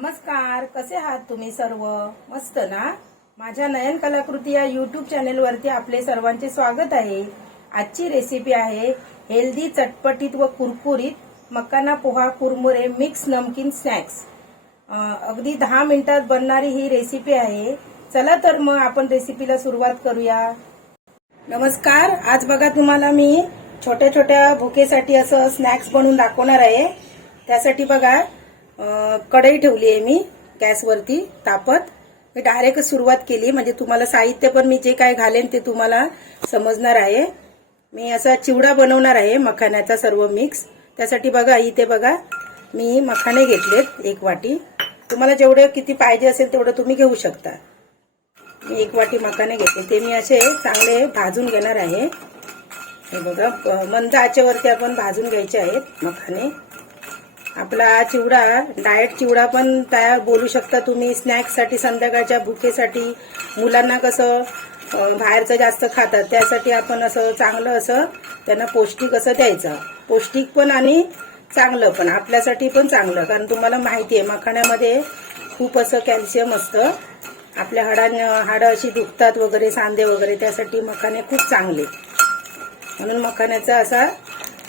नमस्कार कसे आहात तुम्ही सर्व? मस्त ना? माझ्या नयन कलाकृती या युट्यूब चॅनेलवरती आपले सर्वांचे स्वागत आहे. आजची रेसिपी आहे हेल्दी चटपटीत व कुरकुरीत मकाना पोहा कुरमुरे मिक्स नमकीन स्नॅक्स अगदी दहा मिनिटात बनणारी ही रेसिपी आहे. चला तर मग आपण रेसिपीला सुरुवात करूया. नमस्कार आज बघा तुम्हाला मी छोट्या छोट्या भुकेसाठी असं स्नॅक्स बनवून दाखवणार आहे. त्यासाठी बघा कढई ठेवली आहे मी गॅसवरती तापत. मी डायरेक्ट सुरुवात केली म्हणजे तुम्हाला साहित्य पण मी जे काय घालेन ते तुम्हाला समजणार आहे. मी असा चिवडा बनवणार आहे मखाण्याचा सर्व मिक्स त्यासाठी बघा इथे बघा मी मखाणे घेतलेत एक वाटी. तुम्हाला जेवढं किती पाहिजे असेल तेवढं तुम्ही घेऊ शकता. मी एक वाटी मखाने घेते ते मी असे चांगले भाजून घेणार आहे. हे बघा मंद आचेवरती आपण भाजून घ्यायचे आहेत मखाने आपला चिवडा डाएट चिवडा पण तयार बोलू शकता तुम्ही. स्नॅक्ससाठी संध्याकाळच्या भुकेसाठी मुलांना कसं बाहेरचं जास्त खातात त्यासाठी आपण असं चांगलं असं त्यांना पौष्टिक असं द्यायचं. पौष्टिक पण आणि चांगलं पण. आपल्यासाठी पण चांगलं. कारण तुम्हाला माहिती आहे मखाण्यामध्ये खूप असं कॅल्शियम असतं. आपल्या हाडां हाडं अशी दुखतात वगैरे सांधे वगैरे त्यासाठी मखाने खूप चांगले. म्हणून मखाण्याचा असा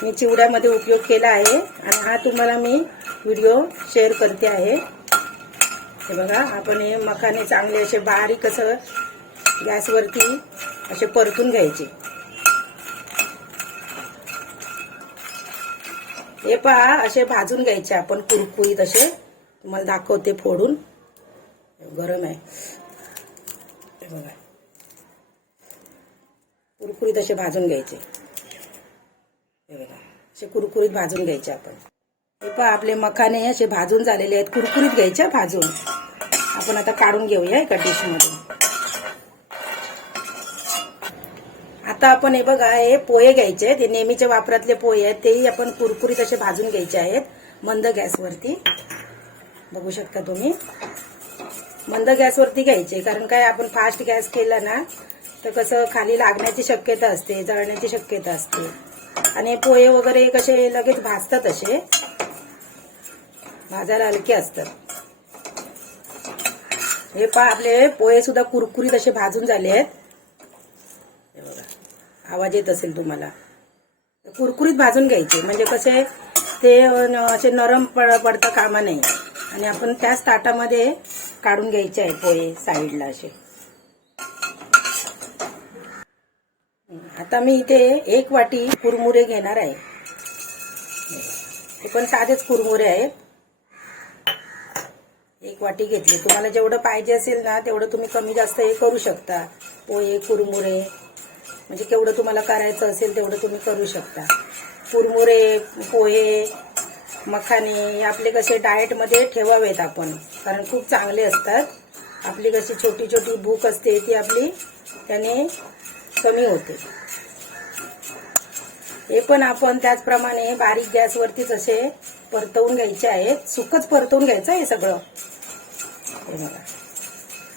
मी चिवड्यामध्ये उपयोग केला आहे. आणि हा तुम्हाला मी व्हिडिओ शेअर करते आहे. हे बघा आपण हे मखाने चांगले असे बारीक असं गॅसवरती असे परतून घ्यायचे. हे पहा असे भाजून घ्यायचे आपण कुरकुरीत असे. तुम्हाला दाखवते फोडून. गरम आहे. हे बघा. कुरकुरीत असे भाजून घ्यायचे. हे बघा असे कुरकुरीत भाजून घ्यायचे आपण. हे पहा आपले मखाने असे भाजून झालेले आहेत कुरकुरीत घ्यायचे भाजून. आपण आता काढून घेऊया एका डिशमध्ये आता आपण हे बघा हे पोहे घ्यायचे आहेत हे नेहमीच्या वापरातले पोहे आहेत तेही आपण कुरकुरीत असे भाजून घ्यायचे आहेत मंद गॅसवरती. बघू शकता तुम्ही. मंद गॅसवरती घ्यायचे कारण काय आपण फास्ट गॅस केला ना तर कसं खाली लागण्याची शक्यता असते जळण्याची शक्यता असते. आणि पोहे वगैरे कसे लगेच भाजतात असे? भाजायला हलके असतात. हे पा आपले पोहे सुद्धा कुरकुरीत असे भाजून झाले आहेत. हे बघा आवाज येत असेल तुम्हाला. कुरकुरीत भाजून घ्यायचे म्हणजे कसे ते असे नरम पड पडता कामा नाही आणि आपण त्याच ताटामध्ये काढून घ्यायचे आहे पोहे साईडला असे. आता मी इथे एक वाटी कुरमुरे घेणार आहे. हे पण साधेच कुरमुरे आहेत. एक वाटी घेतली. तुम्हाला जेवढं पाहिजे असेल ना तेवढं तुम्ही कमी जास्त हे करू शकता. पोहे कुरमुरे म्हणजे केवढं तुम्हाला करायचं असेल तेवढं तुम्ही करू शकता. कुरमुरे पोहे मखाने हे आपले कसे डाएटमध्ये ठेवावेत आपण. कारण खूप चांगले असतात. आपली कशी छोटी छोटी भूक असते ती आपली त्याने कमी होते. हे पण आपण त्याचप्रमाणे बारीक गॅसवरतीच असे परतवून घ्यायचे आहेत. सुकच परतवून घ्यायचं हे सगळं.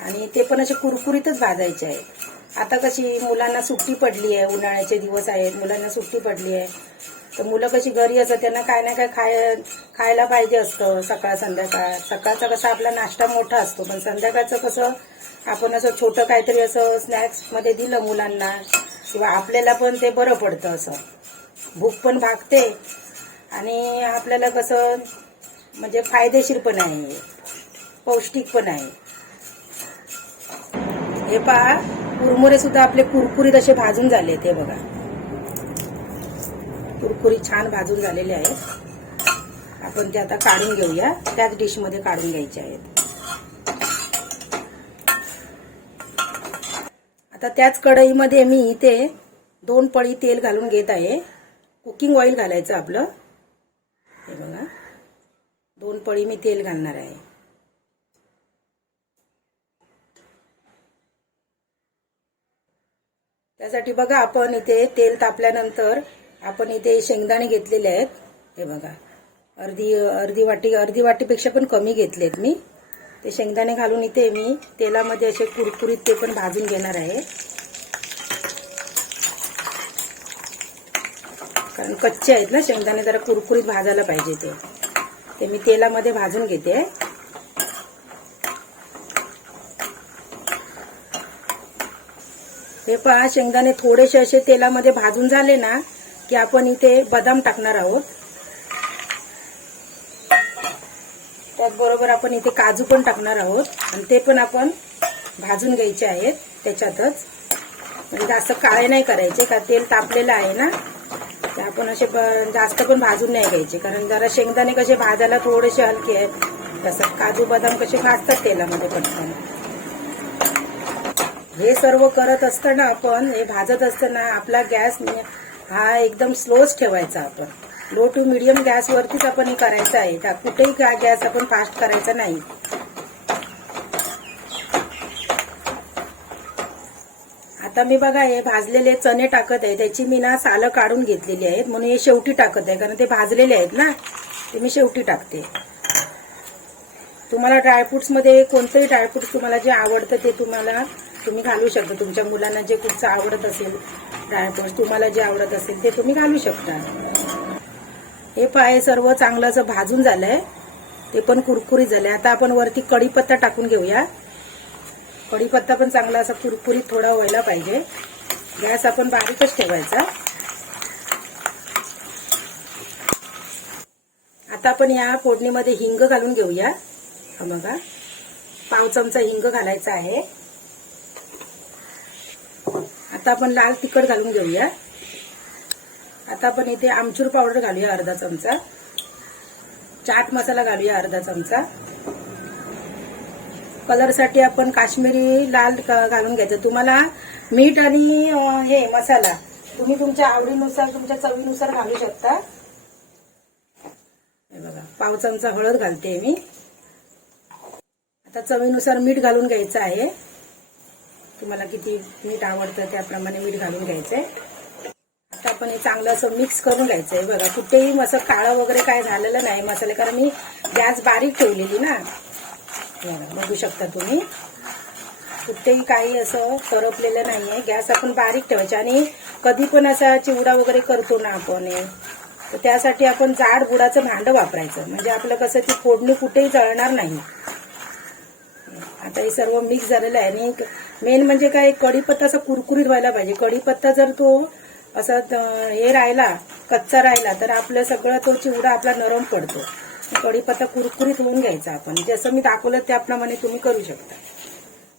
आणि ते पण असे कुरकुरीतच भाजायचे आहेत. आता कशी मुलांना सुट्टी पडली आहे उन्हाळ्याचे दिवस आहेत मुलांना सुट्टी पडली आहे. तर मुलं कशी घरी असतात त्यांना काय ना काय खाय खायला पाहिजे असतं सकाळ संध्याकाळ. सकाळचा कसा आपला नाश्ता मोठा असतो पण संध्याकाळचं कसं आपण असं छोटं काहीतरी असं स्नॅक्समध्ये दिलं मुलांना किंवा आपल्याला पण ते बरं पडतं असं. भूक पण भागते. आणि आपल्याला कसं म्हणजे फायदेशीर पण आहे. पौष्टिक पण आहे. हे पहा कुरमुरे सुद्धा आपले कुरकुरीत असे भाजून झाले ते बघा. कुरकुरी छान भाजून झालेले आहेत. आपण ते आता काढून घेऊया. त्याच डिशमध्ये काढून घ्यायचे आहेत. आता त्याच कढईमध्ये मी इथे दोन पळी तेल घालून घेत आहे. कुकिंग ऑइल घालायचं आपलं. हे बघा. दोन पळी मी तेल घालणार आहे. त्यासाठी बघा आपण इथे तेल तापल्यानंतर आपण इथे शेंगदाणे घेतलेले आहेत. हे बघा. अर्धी अर्धी वाटी अर्धी वाटीपेक्षा पण कमी घेतलेत मी. ते शेंगदाणे घालून इथे मी तेलामध्ये असे कुरकुरीत ते पण भाजून घेणार आहे. कारण कच्चे आहेत ना शेंगदाणे जरा कुरकुरीत भाजायला पाहिजे ते. ते मी तेलामध्ये भाजून घेते. हे पहा शेंगदाणे थोडेसे असे तेलामध्ये भाजून झाले ना की आपण इथे बदाम टाकणार आहोत. त्याचबरोबर आपण इथे काजू पण टाकणार आहोत. आणि ते पण आपण भाजून घ्यायचे आहेत त्याच्यातच. म्हणजे असं काळे नाही करायचे का तेल तापलेलं आहे ना आता आपण असे जास्त पण भाजून नाही घ्यायचे. कारण जरा शेंगदाणे कसे भाजायला थोडेसे हलके आहेत. तसं काजू बदाम कसे भाजतात तेलामध्ये पटकन. हे सर्व करत असताना आपण हे भाजत असताना आपला गॅस हा एकदम स्लोच ठेवायचा आपण. लो टू मिडियम गॅसवरतीच आपण हे करायचं आहे. कुठेही गॅस आपण फास्ट करायचा नाही. आता मी बघा हे भाजलेले चणे टाकत आहे त्याची मी ना सालं काढून घेतलेली आहेत म्हणून हे शेवटी टाकत आहे कारण ते भाजलेले आहेत ना ते मी शेवटी टाकते. तुम्हाला ड्रायफ्रुट्समध्ये कोणतंही ड्रायफ्रुट्स तुम्हाला जे आवडतं ते तुम्हाला तुम्ही घालू शकता. तुमच्या मुलांना जे कुठचं आवडत असेल ड्रायफ्रुट्स तुम्हाला जे आवडत असेल ते तुम्ही घालू शकता. हे पाय सर्व चांगलं असं भाजून झालंय ते पण कुरकुरीत झालंय. आता आपण वरती कढीपत्ता टाकून घेऊया. कढीपत्ता पण चांगला असा कुरकुरीत थोडा व्हायला पाहिजे. गॅस आपण बारीकच ठेवायचा. आता आपण या फोडणीमध्ये हिंग घालून घेऊया. हा बघा. पाव चमचा हिंग घालायचा आहे. आता आपण लाल तिखट घालून घेऊया. आता आपण इथे आमचूर पावडर घालूया अर्धा चमचा. चाट मसाला घालूया अर्धा चमचा. कलरसाठी आपण काश्मीरी लाल घालून घ्यायचं. तुम्हाला मीठ आणि हे मसाला तुम्ही तुमच्या आवडीनुसार तुमच्या चवीनुसार घालू शकता. हे बघा पाव चमचा हळद घालते मी. आता चवीनुसार मीठ घालून घ्यायचं आहे. तुम्हाला किती मीठ आवडतं त्याप्रमाणे मीठ घालून घ्यायचंय. आता आपण हे चांगलं असं मिक्स करून घ्यायचंय. बघा कुठेही असं काळं वगैरे काय झालेलं नाही मसाले कारण मी गॅस बारीक ठेवलेली ना. बघू शकता तुम्ही. कुठेही काही असं करपलेलं नाहीये. गॅस आपण बारीक ठेवायचा. आणि कधी पण असा चिवडा वगैरे करतो ना आपण हे, तर त्यासाठी आपण जाड बुडाचं भांडं वापरायचं. म्हणजे आपलं कसं ती फोडणी कुठेही जळणार नाही. आता हे सर्व मिक्स झालेलं आहे. आणि मेन म्हणजे काय कढीपत्ता असा कुरकुरीत व्हायला पाहिजे. कढीपत्ता जर तो असा हे राहिला कच्चा राहिला तर आपलं सगळं तो चिवडा आपला नरम पडतो. कढीपत्ता कुरकुरीत होऊन घ्यायचा आपण. जसं मी दाखवलं त्याप्रमाणे तुम्ही करू शकता.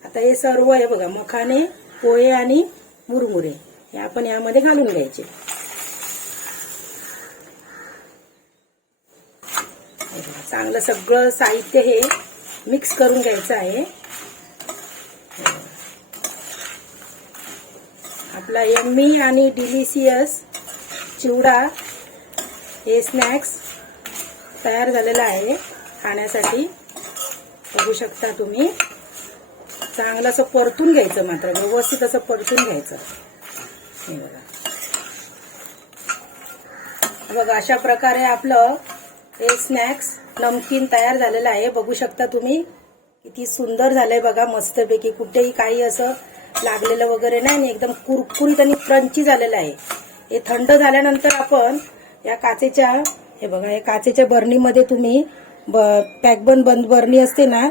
आता हे सर्व आहे बघा मखाने पोहे आणि मुरमुरे हे आपण यामध्ये घालून घ्यायचे. चांगलं सगळं साहित्य हे मिक्स करून घ्यायचं आहे. आपला यम्मी आणि डिलिशियस चिवडा हे स्नॅक्स तयार झालेला आहे खाण्यासाठी. बघू शकता तुम्ही. चांगलं असं परतून घ्यायचं मात्र व्यवस्थित असं परतून घ्यायचं. हे बघा. बघा अशा प्रकारे आपलं हे स्नॅक्स नमकीन तयार झालेलं आहे. बघू शकता तुम्ही. किती सुंदर झालंय बघा मस्तपैकी. कुठेही काही असं लागलेलं वगैरे नाही आणि एकदम कुरकुरीत आणि क्रंची झालेलं आहे. हे थंड झाल्यानंतर आपण या काचेच्या हे बघा हे काचेच्या बरणीमध्ये तुम्ही पॅकबंद बंद बरणी असते ना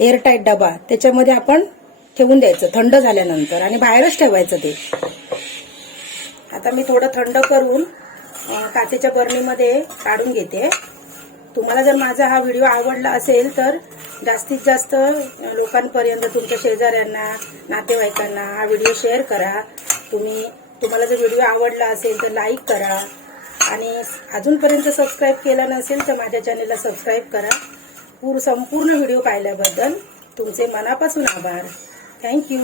एअरटाईट डबा त्याच्यामध्ये आपण ठेवून द्यायचं थंड झाल्यानंतर आणि बाहेरच ठेवायचं ते. आता मी थोडं थंड करून काचेच्या बरणीमध्ये काढून घेते. तुम्हाला जर माझा हा व्हिडिओ आवडला असेल तर जास्तीत जास्त लोकांपर्यंत तुमच्या शेजाऱ्यांना नातेवाईकांना हा व्हिडिओ शेअर करा. तुम्ही तुम्हाला जर व्हिडिओ आवडला असेल तर लाईक करा. आणि अजूनपर्यंत सबस्क्राईब केला नसेल तर माझ्या चॅनेलला सबस्क्राईब करा. पूर संपूर्ण व्हिडिओ पाहिल्याबद्दल तुमचे मनापासून आभार. थँक्यू